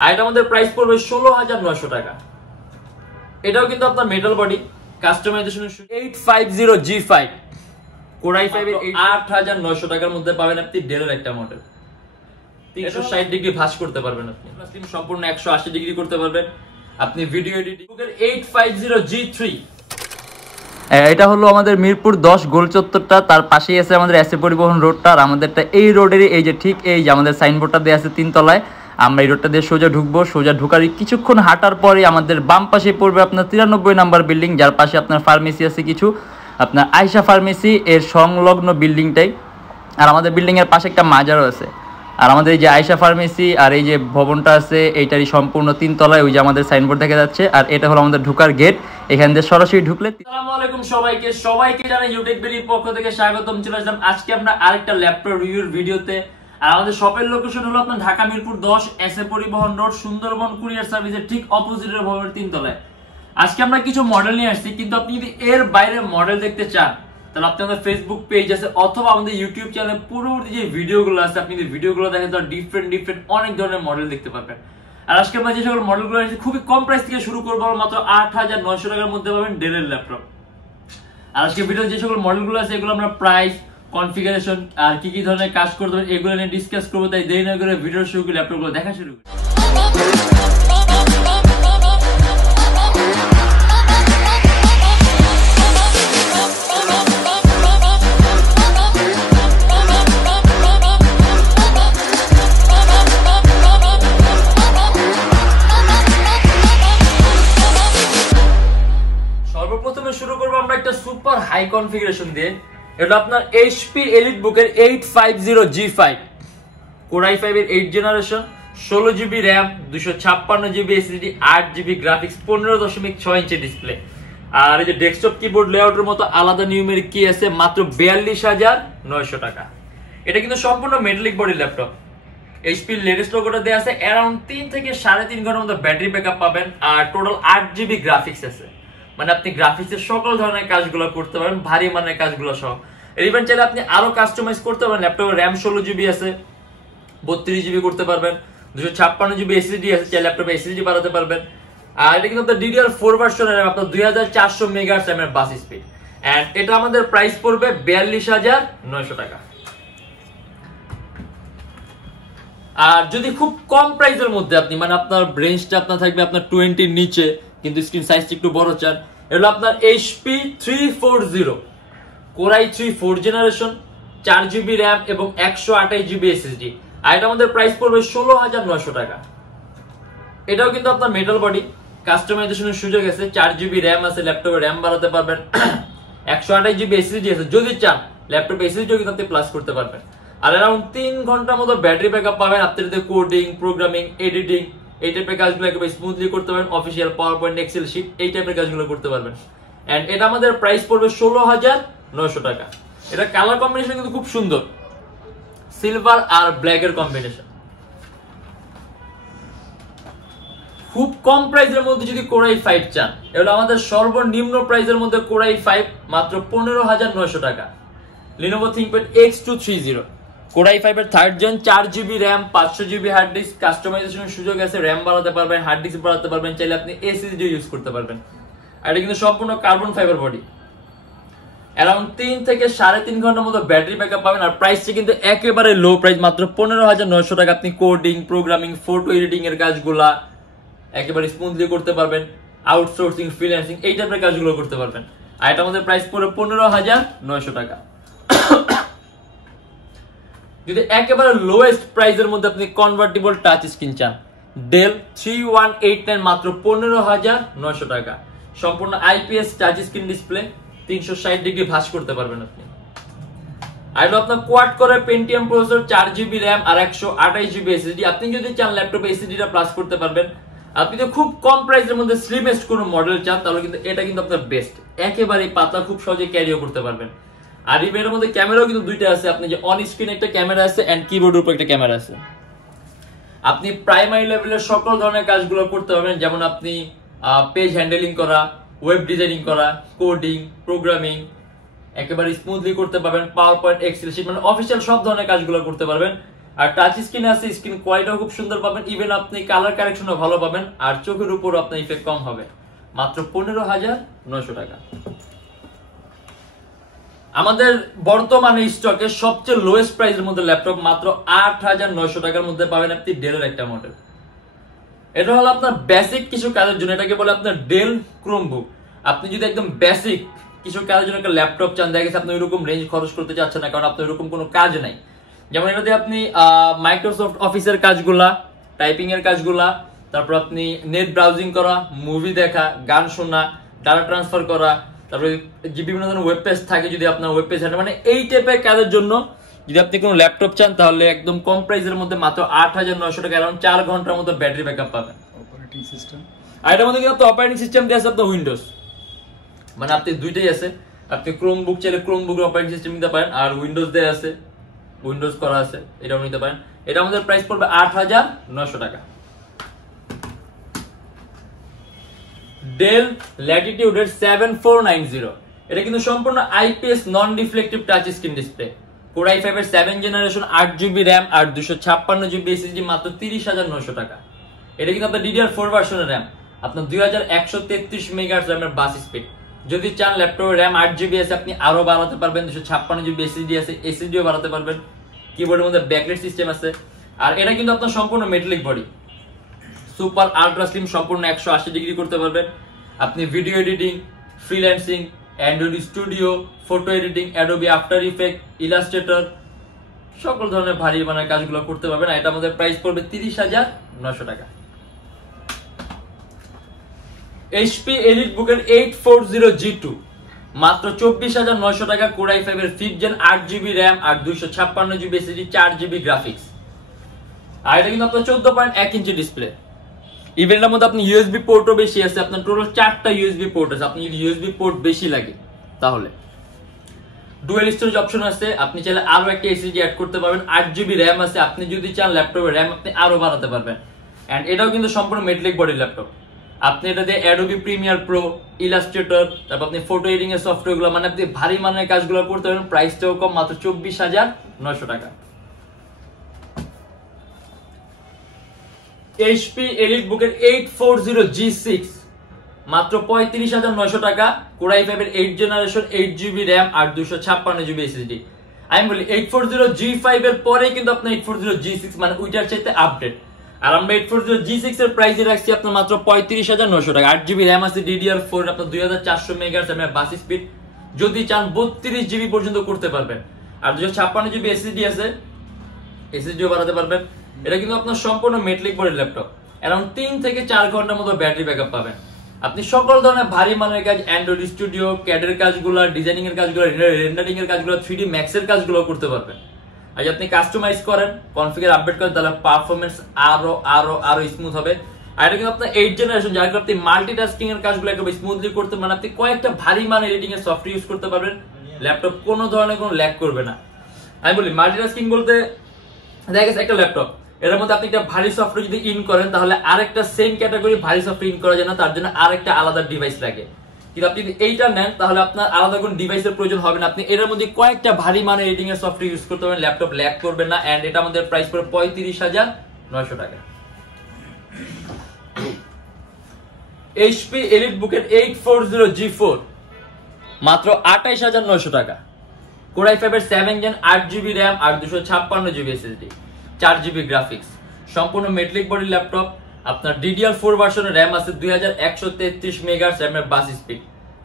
আর এটা আমাদের প্রাইস পড়বে 16,900 টাকা। এটাও কিন্তু আপনার metal body customisation 850G5 core i5 এর 8,900 টাকার মধ্যে পাবেন আপনি ডেলের একটা মডেল। 360 ডিগ্রি ভাঁজ করতে পারবেন আপনি, সম্পূর্ণ 180 ডিগ্রি করতে পারবেন আপনি ভিডিও এডিটিং। 850G3 এটা হলো আমাদের মিরপুর 10 গোল চত্বরটা, তার পাশেই আছে আমাদের এসএ পরিবহন রোডটা। আর আমাদেরটা এই রোডেরই এই যে ঠিক এই যে আমাদের সাইনবোর্ডটা দেওয়া আছে 3 তলায়। আমরা এই রোডটা দিয়ে সোজা ঢুকবো, সোজা ঢুকার কিছুক্ষণ হাঁটার পরে আমাদের বাম পাশে পড়বে আপনার 93 নাম্বার বিল্ডিং, যার পাশে আপনার ফার্মেসি আছে কিছু, আপনার আয়শা ফার্মেসি এর সংলগ্ন বিল্ডিংটাই। আর আমাদের বিল্ডিং এর পাশে একটা মাজারও আছে। আর আমাদের এই যে আয়শা ফার্মেসি আর এই যে ভবনটা আছে এইটারই সম্পূর্ণ 3 তলায় ওই যে আমাদের সাইনবোর্ড দেখা যাচ্ছে। আর এটা হলো আমাদের ঢোকার গেট, এখান দিয়ে সরাসরি ঢুকলে। আসসালামু আলাইকুম সবাইকে জানাই ইউটেকবিডির পক্ষ থেকে স্বাগতম। চলে আসলাম আজকে আমরা আরেকটা ল্যাপটপ রিভিউর ভিডিওতে। আর আমাদের শপের লোকেশন হলো আপনার ঢাকা মিরপুর 10 এসএ পরিবহন রোড সুন্দরবন কুরিয়ার সার্ভিসের ঠিক অপোজিটের ভবনের 3 তলায়। আজকে আমরা কিছু মডেল নিয়ে আসছি, কিন্তু আপনি যদি এর বাইরে মডেল দেখতে চান তাহলে আপনি আমাদের ফেসবুক পেজ আছে অথবা আমাদের ইউটিউব চ্যানেলে পূর্ববর্তী যে ভিডিওগুলো আছে আপনি ভিডিওগুলো দেখেন তো ডিফারেন্ট অনেক ধরনের মডেল দেখতে পাবেন। আর আজকে আমরা যে সকল মডেলগুলো আছে খুবই কম প্রাইস থেকে শুরু করবো, মাত্র 8,900 টাকার মধ্যে পাবেন ডেলের ল্যাপটপ। আর আজকে ভিডিওতে যে সকল মডেলগুলো আছে এগুলো আমরা প্রাইস, কনফিগারেশন আর কি ধরনের কাজ করতে হবে এগুলো নিয়ে ডিসকাস করবো। তাই দেরি না করে ভিডিও শুরু করে ল্যাপটপগুলো দেখা শুরু করি। সর্বপ্রথমে শুরু করবো আমরা একটা সুপার হাই কনফিগারেশন দিয়ে। এটা আপনার এইচপি এলিট বুকের 850G5 কোর i5 এর 8 generation, 16GB RAM, 256GB SSD, 8GB graphics, 15.6 inch display. আর এই যে ডেস্কটপ কিবোর্ড লেআউটের মতো আলাদা নিউমেরিক কি আছে, মাত্র 42,900 টাকা। এটা কিন্তু সম্পূর্ণ metallic body laptop. HP latest লোগোটা দেয়া আছে। অ্যারাউন্ড 3 থেকে 3.5 ঘন্টার মতো ব্যাটারি ব্যাকআপ পাবেন। আর টোটাল 8GB গ্রাফিক্স আছে, মানে আপনি গ্রাফিক্সের সকল ধরনের কাজগুলো করতে পারবেন, ভারী মানের কাজগুলো সহ। ইভেন চাইলে আপনি আরো কাস্টমাইজ করতে পারবেন। ল্যাপটপের র্যাম 16GB আছে, 32GB করতে পারবেন, 256GB এসএসডি আছে, চাইলে ল্যাপটপে এসএসডি বাড়াতে পারবেন। আর এটা কিন্তু আপনার DDR4 ভার্সনের র্যাম, আপনার 2400 মেগাহার্টজ র্যামের বাস স্পিড। এন্ড এটা আমাদের প্রাইস পড়বে 42,900 টাকা। আর যদি খুব কম প্রাইসের মধ্যে আপনি মানে আপনার রেঞ্জটা আপনার থাকবে আপনার 20 এর নিচে, কিন্তু স্ক্রিন সাইজটা একটু বড় চান, এগুলো আপনার HP 340 core i3 4 generation, 4GB RAM এবং 128GB এসএসডি। আর এটা আমাদের প্রাইস পড়বে 16,900 টাকা। এটাও কিন্তু আপনার মেটাল বডি কাস্টমাইজেশনের সুযোগ আছে, 4GB র্যাম আছে, ল্যাপটপে র্যাম বাড়াতে পারবেন, 128GB এসএসডি আছে, যদি চান ল্যাপটপে এসএসডিও কিন্তু আপনি প্লাস করতে পারবেন। আর অ্যারাউন্ড 3 ঘন্টার মতো ব্যাটারি ব্যাকআপ পাবেন। আপনি যদি কোডিং, প্রোগ্রামিং, এডিটিং এই টাইপের কাজগুলো একেবারে স্মুথলি করতে পারবেন, official PowerPoint, excel sheet এই টাইপের কাজগুলো করতে পারবেন। এন্ড এটা আমাদের প্রাইস পড়বে 16,900 টাকা। এটা কালার কম্বিনেশন কিন্তু খুব সুন্দর, সিলভার আর ব্ল্যাক এর কম্বিনেশন। খুব কম প্রাইসের মধ্যে যদি কোর i5 চান, এটা আমাদের সর্বনিম্ন প্রাইসের মধ্যে কোর i5 মাত্র 15,900 টাকা। Lenovo ThinkPad X230 core i5 এর 3rd gen, 4GB RAM, 500GB hard disk, কাস্টমাইজেশনের সুযোগ আছে, র্যাম বাড়াতে পারবেন, হার্ড ডিস্ক বাড়াতে পারবেন, চাইলে আপনি এসএসডি ইউজ করতে পারবেন। আর এটা কিন্তু সম্পূর্ণ কার্বন ফাইবার বডি। অ্যারাউন্ড 3 থেকে 3.5 ঘন্টার মতো ব্যাটারি ব্যাকআপ পাবেন। আর প্রাইসটা কিন্তু একেবারে লো প্রাইস, মাত্র 15,900 টাকা। আপনি কোডিং, প্রোগ্রামিং, ফটো এডিটিং এর কাজগুলা একেবারে স্মুথলি করতে পারবেন, আউটসোর্সিং, ফ্রিল্যান্সিং এই টাইপের কাজগুলো করতে পারবেন। আর এটা আমাদের প্রাইস পড়ে 15,900 টাকা। যদি একেবারে লোয়েস্ট প্রাইসের মধ্যে আপনি কনভার্টিবল টাচ স্ক্রিন চান, ডেল 3189 মাত্র 15,900 টাকা। সম্পূর্ণ IPS touch screen display, 360 degree ভাঁজ করতে পারবেন আপনি। আর আপনার কোয়াড করে পেন্টিয়াম প্রসেসর, 4GB র্যাম আর 128GB এসএসডি। আপনি যদি চান ল্যাপটপে এসএসডিটা প্লাস করতে পারবেন। আপনি যদি খুব কম প্রাইসের মধ্যে স্লিমেস্ট কোনো মডেল চান তাহলে কিন্তু এটা কিন্তু আপনার বেস্ট, একেবারে পাতলা, খুব সহজে ক্যারিও করতে পারবেন। আর এর মধ্যে ক্যামেরাও কিন্তু দুইটা আছে, আপনি যে অন স্ক্রিন একটা ক্যামেরা আছে এন্ড কিবোর্ডের উপর একটা ক্যামেরা আছে। আপনি প্রাইমারি লেভেলের সকল ধরনের কাজগুলো করতে পারবেন, যেমন আপনি পেজ হ্যান্ডেলিং করা, ওয়েব ডিজাইনিং করা, কোডিং, প্রোগ্রামিং একেবারে স্মুথলি করতে পারবেন, পাওয়ার পয়েন্ট, এক্সেল শিট মানে অফিসিয়াল সব ধরনের কাজগুলো করতে পারবেন। আর টাচ স্ক্রিনে আছে, স্ক্রিন কোয়ালিটিও খুব সুন্দর পাবেন, ইভেন আপনি কালার কারেকশনও ভালো পাবেন, আর চোখের উপর আপনার ইফেক্ট কম হবে। মাত্র 15,900 টাকা। আমাদের বর্তমানে স্টকে সবচেয়ে লোয়েস্ট প্রাইসের মধ্যে ল্যাপটপ মাত্র 8,900 টাকার মধ্যে পাবেন আপনি ডেলের একটা মডেল। এটা হলো আপনার বেসিক কিছু কাজের জন্য, এটাকে বলে আপনার ডেল ক্রোমবুক। আপনি যদি একদম বেসিক কিছু কাজের জন্য একটা ল্যাপটপ চান, দেখা গেছে আপনি ওইরকম রেঞ্জ খরচ করতে চাচ্ছেন না, কারণ আপনার ওইরকম কোনো কাজ নাই, যেমন এটাতে আপনি মাইক্রোসফট অফিসের কাজগুলা, টাইপিং এর কাজগুলা, তারপর আপনি নেট ব্রাউজিং করা, মুভি দেখা, গান শোনা, ডাটা ট্রান্সফার করা, তারপরে যে বিভিন্ন ধরনের ওয়েব পেজ থাকে, যদি আপনার ওয়েব পেজ মানে এই টাইপের কাজের জন্য যদি আপনি কোনো ল্যাপটপ চান, তাহলে একদম কম প্রাইসের মধ্যে মাত্র 8,900 টাকা, অ্যারাউন্ড 4 ঘন্টার মতো ব্যাটারি ব্যাকআপ পাবেন। অপারেটিং সিস্টেম, আর এটার মধ্যে কিন্তু আপনার অপারেটিং সিস্টেম দিয়ে আছে আপনার উইন্ডোজ, মানে আপনি দুইটাই আছে, আপনি ক্রোমবুক চাইলে ক্রোমবুকের অপারেটিং সিস্টেম নিতে পারেন, আর উইন্ডোজ দেয়া আছে, উইন্ডোজ করা আছে, এটাও নিতে পারেন। এটা আমাদের প্রাইস পড়বে 8,900 টাকা। ডেল ল্যাটিটিউডের 7490, এটা কিন্তু সম্পূর্ণ আইপিএস নন reflective touch screen display, core i5 এর 7 জেনারেশন, 8GB র‍্যাম আর 256GB SSD, মাত্র 30,900 টাকা। এটা কিন্তু আপনার DDR4 ভার্সনের র‍্যাম, আপনার 2133 মেগাহার্টজ র‍্যামের বাস স্পিড। যদি চান ল্যাপটপের র‍্যাম 8GB আছে, আপনি আরো বাড়াতে পারবেন, 256GB SSD আছে, SSDও বাড়াতে পারবেন। কিবোর্ডের মধ্যে ব্যাকলাইট সিস্টেম আছে, আর এটা কিন্তু আপনার সম্পূর্ণ metallic body, super ultra slim, সম্পূর্ণ 180 ডিগ্রি করতে পারবেন। আপনি video editing, freelancing, Android studio, photo editing, Adobe after effect, Illustrator, সকল ধরনের ভারী মানের কাজগুলো করতে পারবেন। এটা আমাদের প্রাইস পড়বে 30,900 টাকা। এইচপি এলিটবুকের 840G2 মাত্র 24,900 টাকা, কোর i5 এর 5th জেন, 8GB র‍্যাম আর 256GB SSD, 4GB গ্রাফিক্স। আর এটা কিন্তু আপনার 14.1 ইঞ্চি ডিসপ্লে। ইভেন্টের মধ্যে আপনি ইউএসবি পোর্টও বেশি আছে, আপনার টোটাল 4টা ইউএসবি পোর্ট আছে। আপনি যদি ইউএসবি পোর্ট বেশি লাগে তাহলে ডুয়াল স্টোরেজ অপশন আছে, আপনি চাইলে আরো একটা এসএসডি অ্যাড করতে পারবেন। 8GB র‍্যাম আছে, আপনি যদি চান ল্যাপটপের র‍্যাম আপনি আরো বাড়াতে পারবেন। এন্ড এটাও কিন্তু সম্পূর্ণ মেটালিক বডি ল্যাপটপ। আপনি এটা দিয়ে অ্যাডোবি প্রিমিয়ার প্রো, ইলাস্ট্রেটর, তারপর আপনি ফটো এডিটিং এর সফটওয়্যারগুলো, মানে আপনি ভারী মানের কাজগুলো করতে পারবেন। প্রাইসটাও কম, মাত্র 24,900 টাকা। এইচপি এলিটবুকের 840G6 মাত্র 35,900 টাকা, কোর i5 এর 8 জেনারেশন, 8GB র‍্যাম আর 256GB SSD। আমি বলি 840G5 এর পরে কিন্তু আপনার 840G6 মানে ওইটার চাইতে আপডেট। আর আমরা 840G6 এর প্রাইসে রাখছি আপনার মাত্র 35,900 টাকা। 8GB র‍্যাম আছে, DDR4, আপনার 2400 মেগাহার্টজ এর বাস স্পিড, যদি চান 32GB পর্যন্ত করতে পারবেন। আর 256GB SSD আছে, SSDও বাড়াতে পারবেন। এটা কিন্তু আপনার সম্পূর্ণ মেটালিক বডি ল্যাপটপ, অ্যারাউন্ড 3 থেকে 4 ঘন্টার মতো ব্যাটারি ব্যাকআপ পাবেন। আপনি সকল ধরনের ভারী মানের কাজ, অ্যান্ড্রয়েড স্টুডিও, ক্যাডের কাজগুলো, ডিজাইনিং এর কাজগুলো, রেন্ডারিং এর কাজগুলো, 3D ম্যাক্স এর কাজগুলো করতে পারবেন। আর যদি আপনি কাস্টমাইজ করেন, কনফিগার আপডেট করেন, তাহলে পারফরম্যান্স আরো আরো আরো স্মুথ হবে। আর এটা কিন্তু আপনার 8 জেনারেশন, যার আপনি মাল্টিটাস্কিং এর কাজগুলো একদম স্মুথলি করতে পারেন। আপনি কয়েকটা ভারী মানের এডিটিং এর সফটওয়্যার ইউজ করতে পারবেন, ল্যাপটপ কোনো ধরনের কোনো ল্যাগ করবে না। আমি বলি মাল্টিটাস্কিং বলতে দেখা গেছে একটা ল্যাপটপ, এর মধ্যে আপনি একটা ভারী সফটওয়্যার যদি ইন করেন, তাহলে আরেকটা সেম ক্যাটাগরি ভারী সফটওয়্যার ইন করা যায় না, তার জন্য আরেকটা আলাদা ডিভাইস লাগে। কিন্তু আপনি যদি এইটা নেন, তাহলে আপনার আলাদা কোনো ডিভাইসের প্রয়োজন হবে না। আপনি এর মধ্যে কয়েকটা ভারী মানের এডিটিং এর সফটওয়্যার ইউজ করতে পারবেন, ল্যাপটপ ল্যাগ করবে না। এন্ড এটা আমাদের প্রাইস পড়ে 35,900 টাকা। এইচপি এলিটবুকের 840G4 মাত্র 28,900 টাকা, কোর i5 এর 7 জেন, 8GB র‍্যাম আর 256GB SSD, 4GB গ্রাফিক্স, সম্পূর্ণ মেটালিক বডি ল্যাপটপ। আপনার DDR4 ভার্সনের র‍্যাম আছে, 2133 মেগাহার্টজ র‍্যামের বাস স্পিড।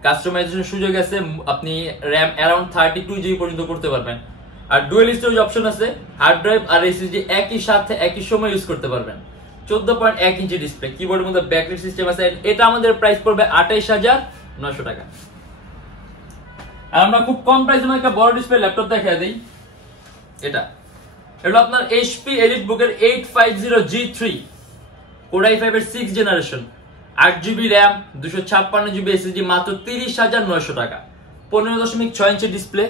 কাস্টমাইজেশন সুযোগ আছে, আপনি র‍্যাম অ্যারাউন্ড 32GB পর্যন্ত করতে পারবেন। আর ডুয়াল স্টোরেজ অপশন আছে, হার্ড ড্রাইভ আর SSD একই সাথে একই সময় ইউজ করতে পারবেন। 14.1 ইঞ্চি ডিসপ্লে, কিবোর্ডের মধ্যে ব্যাকলাইট সিস্টেম আছে। এটা আমাদের প্রাইস পড়বে 28,900 টাকা। আর আমরা খুব কম প্রাইসে একটা বড় ডিসপ্লে ল্যাপটপ দেখাই দিই। এটা আপনার এইচপি এলিটবুকের 850G3, কোর i5 এর 6 generation, 8GB RAM, 256GB SSD, মাত্র 30,900 টাকা। 15.6 ইঞ্চি ডিসপ্লে।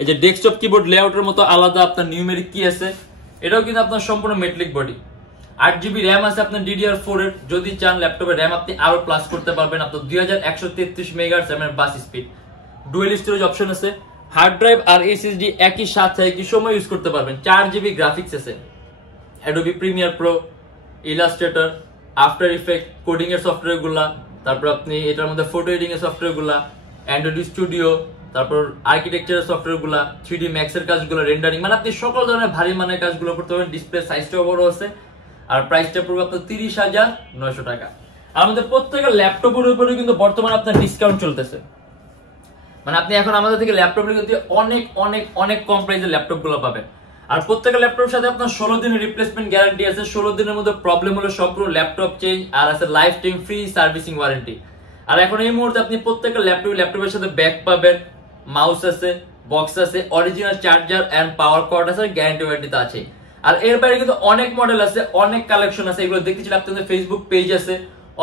এই যে ডেস্কটপ কিবোর্ড লেআউটের মতো আলাদা আপনার নিউমেরিক কি আছে, এটাও কিন্তু আপনার সম্পূর্ণ মেটালিক বডি। 8GB র‍্যাম আছে আপনার DDR4 এর, যদি চান ল্যাপটপের র‍্যাম আপনি আরো প্লাস করতে পারবেন। আপনার 2133 মেগাহার্টজ র‍্যামের bus speed. Dual storage option আছে, হার্ড ড্রাইভ আর এসএসডি একই সাথে একই সময় ইউজ করতে পারবেন। 4GB গ্রাফিক্স আছে, Adobe Premiere Pro, Illustrator, after effect, coding এর সফটওয়্যার গুলা, তারপর আপনি এটার মধ্যে ফটো এডিটিং এর সফটওয়্যার গুলা, অ্যান্ড্রয়েড স্টুডিও, তারপর আর্কিটেকচারের সফটওয়্যার গুলা, 3D ম্যাক্স এর কাজগুলো, রেন্ডারিং, মানে আপনি সকল ধরনের ভারী মানের কাজগুলো করতে পারবেন। ডিসপ্লে সাইজটাও বড় আছে, আর প্রাইসটা পড়বে আপনার 30,900 টাকা। আমাদের প্রত্যেকটা ল্যাপটপের উপরে কিন্তু বর্তমানে আপনার ডিসকাউন্ট চলতেছে, মানে আপনি এখন আমাদের থেকে ল্যাপটপের কিন্তু অনেক অনেক অনেক কম প্রাইসে ল্যাপটপ গুলো পাবেন। আর প্রত্যেকটা ল্যাপটপের সাথে আপনার 16 দিনের রিপ্লেসমেন্ট গ্যারান্টি আছে। 16 দিনের মধ্যে প্রবলেম হলে সম্পূর্ণ ল্যাপটপ চেঞ্জ, আর আছে lifetime free servicing warranty. আর এখন এই মুহূর্তে আপনি প্রত্যেকটা ল্যাপটপের সাথে ব্যাগ পাবেন, মাউস আছে, বক্স আছে, original charger and power cord আছে, গ্যারান্টি ওয়ারেন্টি তো আছে। আর এর বাইরে কিন্তু অনেক মডেল আছে, অনেক কালেকশন আছে, এগুলো দেখতে চাইলে আপনাদের ফেসবুক পেজ আছে,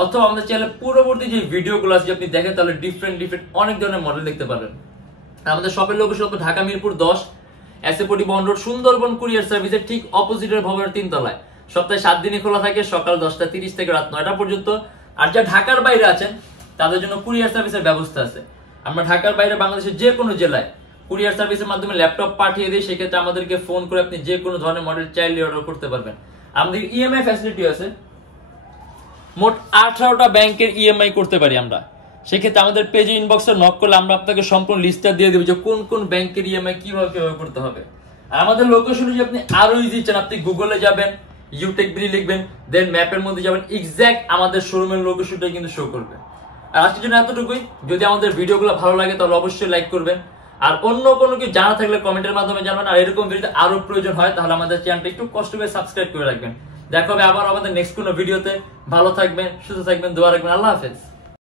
অথবা আমাদের চ্যানেলে পূর্ববর্তী যে ভিডিওগুলো আছে আপনি দেখেন, তাহলে ডিফারেন্ট অনেক ধরনের মডেল দেখতে পারবেন। আমাদের শপের লোকেশন হলো ঢাকা মিরপুর 10, এসএ পরিবহন রোড, সুন্দরবন কুরিয়ার সার্ভিসের ঠিক অপোজিটের ভবনের 3 তলায়। সপ্তাহে 7 দিনই খোলা থাকে, সকাল 10:30 থেকে রাত 9টা পর্যন্ত। আর যারা ঢাকার বাইরে আছেন তাদের জন্য কুরিয়ার সার্ভিসের ব্যবস্থা আছে। আমরা ঢাকার বাইরে বাংলাদেশের যে কোনো জেলায় কুরিয়ার সার্ভিসের মাধ্যমে ল্যাপটপ পাঠিয়ে দিই, সেক্ষেত্রে আমাদেরকে ফোন করে আপনি যে কোনো ধরনের মডেল চাইলে অর্ডার করতে পারবেন। আমাদের ইএমআই ফ্যাসিলিটি আছে, মোট 18টা ব্যাংকের ইএমআই করতে পারি আমরা। সেক্ষেত্রে আমাদের পেজে ইনবক্সে নক করলে আমরা আপনাকে সম্পূর্ণ লিস্টটা দিয়ে দেবো যে কোন কোন ব্যাংকের ইএমআই কিভাবে করতে হবে। আর আমাদের লোকেশন যদি আপনি আরো ইজি চান, আপনি গুগলে যাবেন, ইউটেকবিডি লিখবেন, দেন ম্যাপের মধ্যে যাবেন, এক্সাক্ট আমাদের শোরুমের লোকেশনটা কিন্তু শো করবে। আর আজকের জন্য এতটুকুই। যদি আমাদের ভিডিওগুলো ভালো লাগে তাহলে অবশ্যই লাইক করবেন, আর অন্য কোনো কিছু জানা থাকলে কমেন্টের মাধ্যমে জানাবেন। আর এরকম ভিডিও আরো প্রয়োজন হয় তাহলে আমাদের চ্যানেলটা একটু কষ্ট করে সাবস্ক্রাইব করে রাখবেন। দেখা হবে আবার আমাদের নেক্সট কোনো ভিডিওতে। ভালো থাকবেন, সুস্থ থাকবেন, দোয়া রাখবেন। আল্লাহ হাফেজ।